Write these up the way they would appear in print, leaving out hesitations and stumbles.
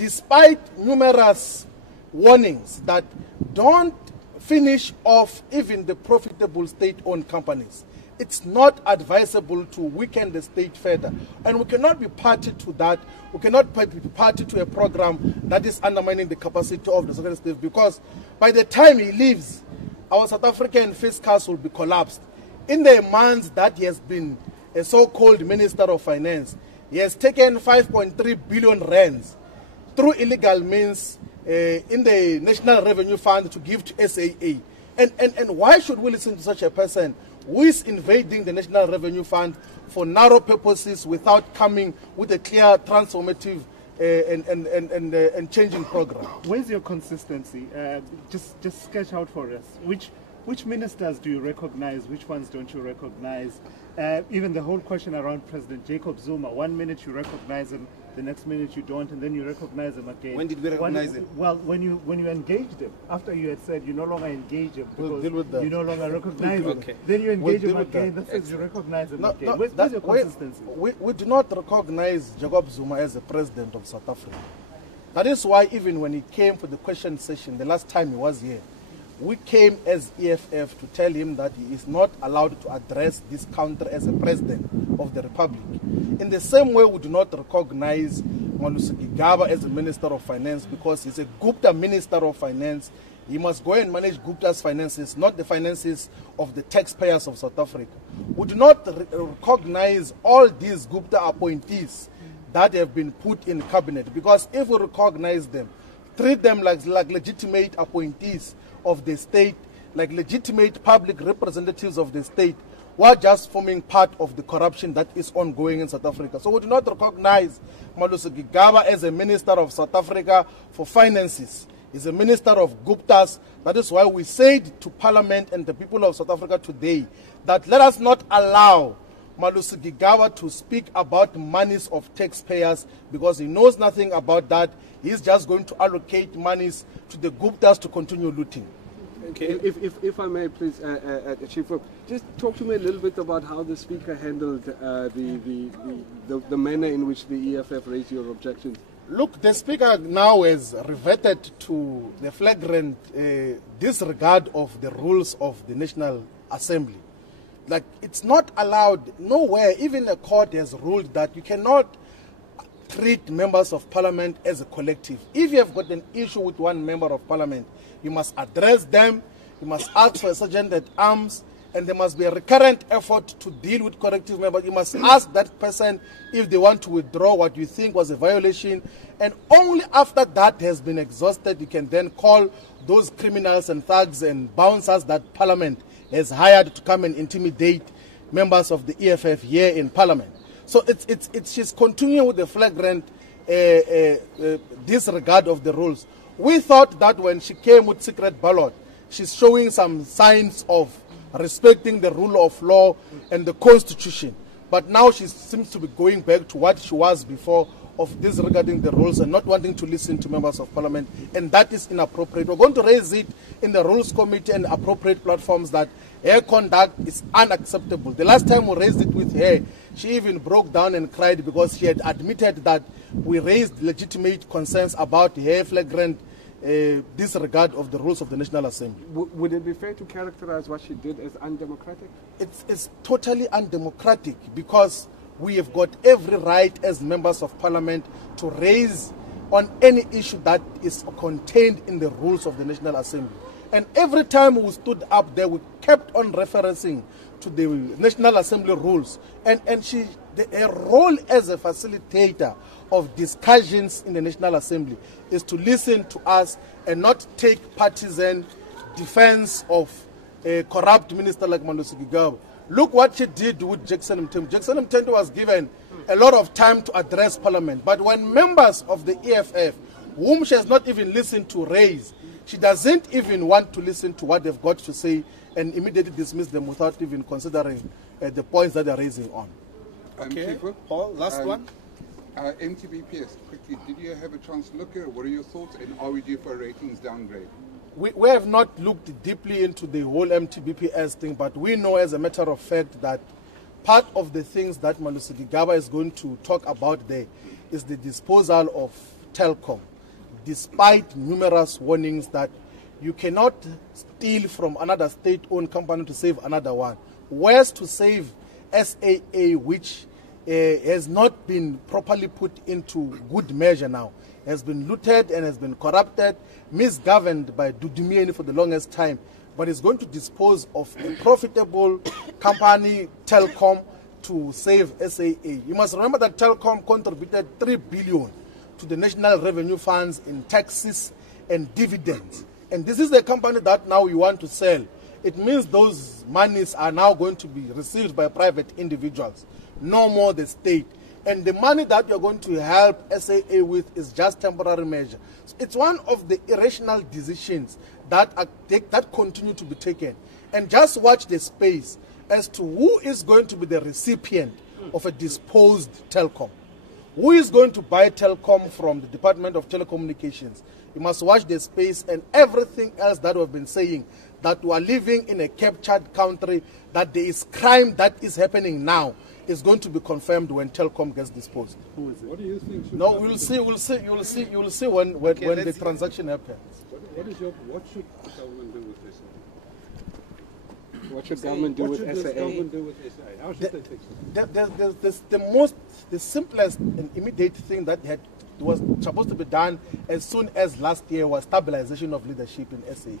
despite numerous warnings that don't finish off even the profitable state-owned companies, it's not advisable to weaken the state further. And we cannot be party to that. We cannot be party to a program that is undermining the capacity of the Secretary of State, because by the time he leaves, our South African fiscals will be collapsed. In the months that he has been a so-called Minister of Finance, he has taken 5.3 billion rands through illegal means in the National Revenue Fund to give to SAA. And why should we listen to such a person who is invading the National Revenue Fund for narrow purposes without coming with a clear transformative and changing program? Where's your consistency? Just sketch out for us. Which ministers do you recognize? Which ones don't you recognize? Even the whole question around President Jacob Zuma. 1 minute you recognize him, the next minute you don't, and then you recognize him again. When did we recognize him? Well, when you engaged him, after you had said you no longer engage him because deal with that. you no longer recognize him. Okay. Then you engage him with again, that. that says you recognize him again. No, Where's your consistency? We do not recognize Jacob Zuma as the president of South Africa. That is why even when he came for the question session, the last time he was here, we came as EFF to tell him that he is not allowed to address this country as a president of the Republic. In the same way, we do not recognize Malusi Gigaba as a Minister of Finance because he's a Gupta Minister of Finance. He must go and manage Gupta's finances, not the finances of the taxpayers of South Africa. We do not recognize all these Gupta appointees that have been put in cabinet, because if we recognize them, treat them like legitimate appointees of the state, like legitimate public representatives of the state, who are just forming part of the corruption that is ongoing in South Africa. So we do not recognize Malusi Gigaba as a Minister of South Africa for Finances. He's a Minister of Guptas. That is why we said to Parliament and the people of South Africa today that let us not allow Malusi Gigaba to speak about monies of taxpayers, because he knows nothing about that. He's just going to allocate monies to the Guptas to continue looting. Okay. If I may, please, Chief Whip, just talk to me a little bit about how the Speaker handled the manner in which the EFF raised your objections. Look, the Speaker now has reverted to the flagrant disregard of the rules of the National Assembly. Like, it's not allowed, nowhere, even a court has ruled that you cannot treat members of parliament as a collective. If you have got an issue with one member of parliament, you must address them, you must ask for a sergeant at arms, and there must be a recurrent effort to deal with corrective members. You must ask that person if they want to withdraw what you think was a violation, and only after that has been exhausted, you can then call those criminals and thugs and bouncers that parliament has hired to come and intimidate members of the EFF here in parliament. So she's continuing with the flagrant disregard of the rules. We thought that when she came with secret ballot, she's showing some signs of respecting the rule of law and the Constitution. But now she seems to be going back to what she was before, of disregarding the rules and not wanting to listen to members of parliament, and that is inappropriate. We're going to raise it in the Rules Committee and appropriate platforms that her conduct is unacceptable. The last time we raised it with her, she even broke down and cried because she had admitted that we raised legitimate concerns about her flagrant disregard of the rules of the National Assembly. Would it be fair to characterize what she did as undemocratic? It's totally undemocratic, because we have got every right as members of parliament to raise on any issue that is contained in the rules of the National Assembly. And every time we stood up there, we kept on referencing to the National Assembly rules. And her role as a facilitator of discussions in the National Assembly is to listen to us and not take partisan defense of a corrupt minister like Malusi Gigaba. Look what she did with Jackson Mthembu. Jackson Mthembu was given a lot of time to address Parliament. But when members of the EFF, whom she has not even listened to, raise, she doesn't even want to listen to what they've got to say and immediately dismiss them without even considering the points that they're raising on. Okay, Paul, last one. MTBPS, quickly, did you have a chance to look at it? What are your thoughts, and are we due for a ratings downgrade? We have not looked deeply into the whole MTBPS thing, but we know as a matter of fact that part of the things that Malusi Gigaba is going to talk about there is the disposal of Telkom, despite numerous warnings that you cannot steal from another state-owned company to save another one. Where's to save SAA, which has not been properly put into good measure now, has been looted and has been corrupted, misgoverned by Dudimieni for the longest time, but is going to dispose of a profitable company, Telkom, to save SAA. You must remember that Telkom contributed 3 billion to the national revenue funds in taxes and dividends. And this is the company that now you want to sell. It means those monies are now going to be received by private individuals, no more the state. And the money that you're going to help SAA with is just temporary measure. So it's one of the irrational decisions that continue to be taken. And just watch the space as to who is going to be the recipient of a disposed Telkom. Who is going to buy Telkom from the Department of Telecommunications? You must watch the space, and everything else that we've been saying, that we are living in a captured country, that there is crime that is happening now, is going to be confirmed when Telkom gets disposed. Who is it? What do you think? No, we'll see you'll see when the transaction happens. What should the government do with this? What should government do with SAA? Government do with SAA? How should they fix it? The simplest and immediate thing that was supposed to be done as soon as last year was stabilization of leadership in SAA,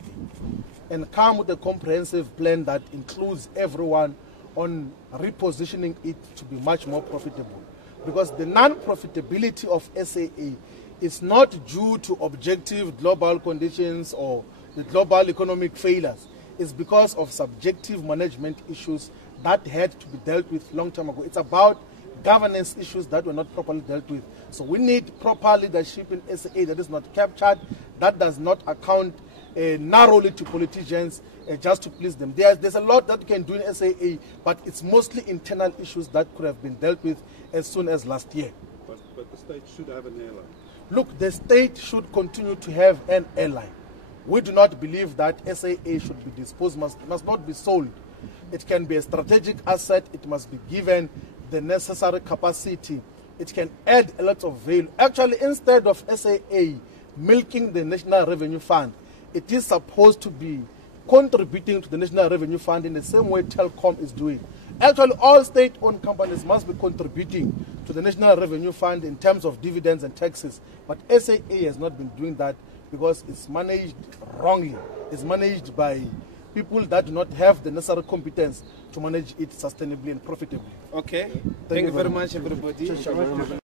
and come with a comprehensive plan that includes everyone on repositioning it to be much more profitable. Because the non-profitability of SAA is not due to objective global conditions or the global economic failures. It's because of subjective management issues that had to be dealt with long time ago. It's about governance issues that were not properly dealt with. So we need proper leadership in SAA that is not captured, that does not account narrowly to politicians just to please them. There's a lot that you can do in SAA, but it's mostly internal issues that could have been dealt with as soon as last year. But the state should have an airline. Look, the state should continue to have an airline. We do not believe that SAA should be disposed, must not be sold. It can be a strategic asset. It must be given the necessary capacity. It can add a lot of value. Actually, instead of SAA milking the National Revenue Fund, it is supposed to be contributing to the National Revenue Fund in the same way Telkom is doing. Actually, all state-owned companies must be contributing to the National Revenue Fund in terms of dividends and taxes. But SAA has not been doing that because it's managed wrongly. It's managed by people that do not have the necessary competence to manage it sustainably and profitably. Okay. Thank you very much, everybody.